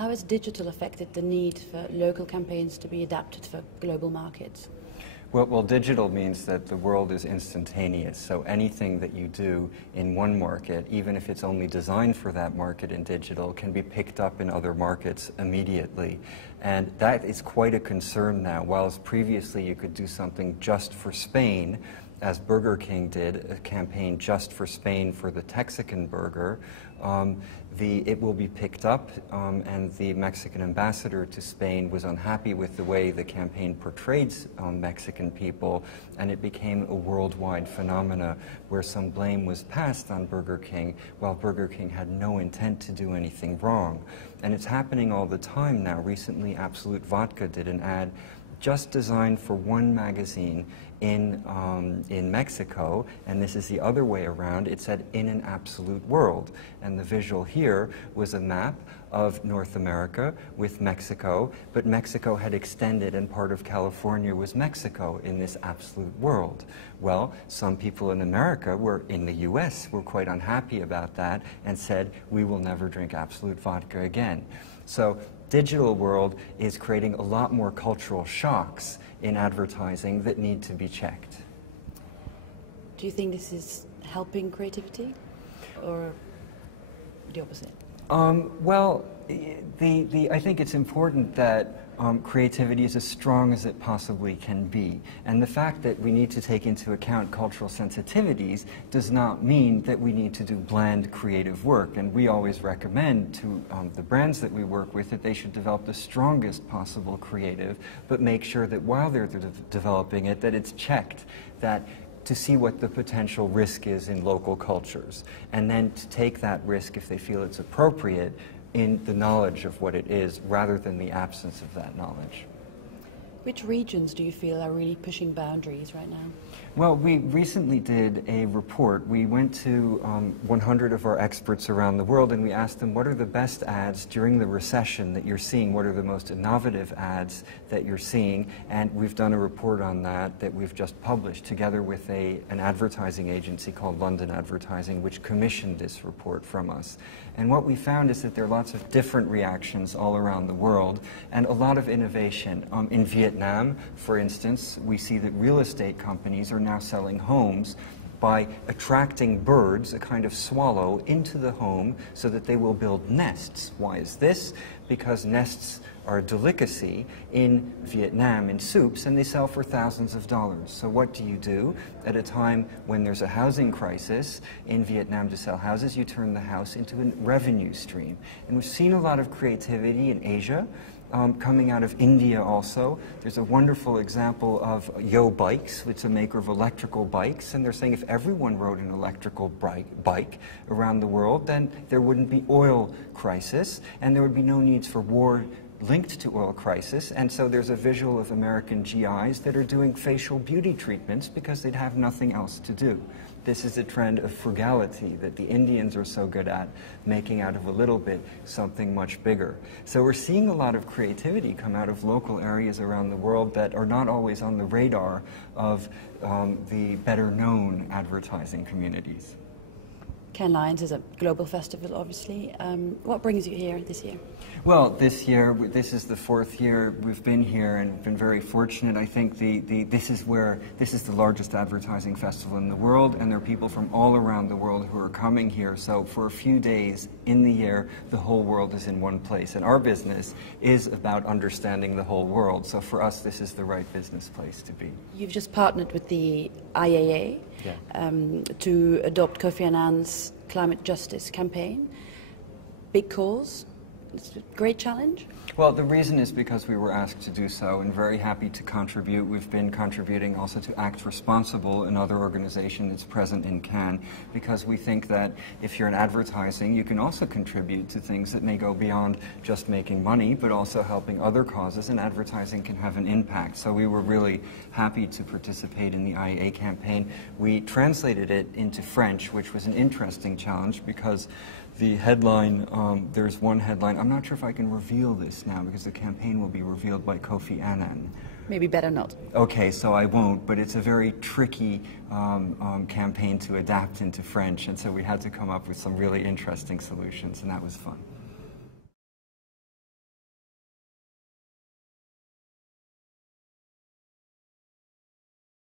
How has digital affected the need for local campaigns to be adapted for global markets? Well, digital means that the world is instantaneous, so anything that you do in one market, even if it's only designed for that market in digital, can be picked up in other markets immediately. And that is quite a concern now. Whilst previously you could do something just for Spain, as Burger King did, a campaign just for Spain for the Texican burger, it will be picked up, and the Mexican ambassador to Spain was unhappy with the way the campaign portrayed Mexican people, and it became a worldwide phenomena where some blame was passed on Burger King, while Burger King had no intent to do anything wrong. And it's happening all the time now. Recently, Absolute Vodka did an ad just designed for one magazine in Mexico, and this is the other way around. It said, "In an absolute world." And the visual here was a map of North America with Mexico, but Mexico had extended and part of California was Mexico in this absolute world. Well, some people in America in the US were quite unhappy about that and said, "We will never drink Absolute Vodka again." So digital world is creating a lot more cultural shocks in advertising that need to be checked. Do you think this is helping creativity or the opposite? Well, I think it's important that creativity is as strong as it possibly can be. And the fact that we need to take into account cultural sensitivities does not mean that we need to do bland creative work. And we always recommend to the brands that we work with that they should develop the strongest possible creative, but make sure that while they're developing it, that it's checked, that to see what the potential risk is in local cultures, and then to take that risk if they feel it's appropriate in the knowledge of what it is rather than the absence of that knowledge. Which regions do you feel are really pushing boundaries right now? Well, we recently did a report. We went to 100 of our experts around the world and we asked them, what are the best ads during the recession that you're seeing? What are the most innovative ads that you're seeing? And we've done a report on that we've just published together with an advertising agency called London Advertising, which commissioned this report from us. And what we found is that there are lots of different reactions all around the world and a lot of innovation. In Vietnam, for instance, we see that real estate companies are now selling homes by attracting birds, a kind of swallow, into the home so that they will build nests. Why is this? Because nests are a delicacy in Vietnam in soups, and they sell for thousands of dollars. So what do? At a time when there's a housing crisis in Vietnam to sell houses, you turn the house into a revenue stream. And we've seen a lot of creativity in Asia, coming out of India also. There's a wonderful example of Yo Bikes, which is a maker of electrical bikes, and they're saying if everyone rode an electrical bike around the world, then there wouldn't be oil crisis, and there would be no needs for war linked to oil crisis. And so there's a visual of American GIs that are doing facial beauty treatments because they'd have nothing else to do. This is a trend of frugality that the Indians are so good at, making out of a little bit something much bigger. So we're seeing a lot of creativity come out of local areas around the world that are not always on the radar of the better-known advertising communities. Cannes Lions is a global festival, obviously. What brings you here this year? Well, this year, this is the 4th year we've been here and been very fortunate. I think this is the largest advertising festival in the world, and there are people from all around the world who are coming here. So for a few days in the year, the whole world is in one place. And our business is about understanding the whole world. So for us, this is the right business place to be. You've just partnered with the IAA to adopt Kofi Annan's climate justice campaign. Big cause. It's a great challenge. Well, the reason is because we were asked to do so, and very happy to contribute. We've been contributing also to Act Responsible, another organization that's present in Cannes, because we think that if you're in advertising, you can also contribute to things that may go beyond just making money, but also helping other causes, and advertising can have an impact. So we were really happy to participate in the IAA campaign. We translated it into French, which was an interesting challenge because the headline, there's one headline, I'm not sure if I can reveal this now because the campaign will be revealed by Kofi Annan. Maybe better not. Okay, so I won't, but it's a very tricky campaign to adapt into French, and so we had to come up with some really interesting solutions, and that was fun.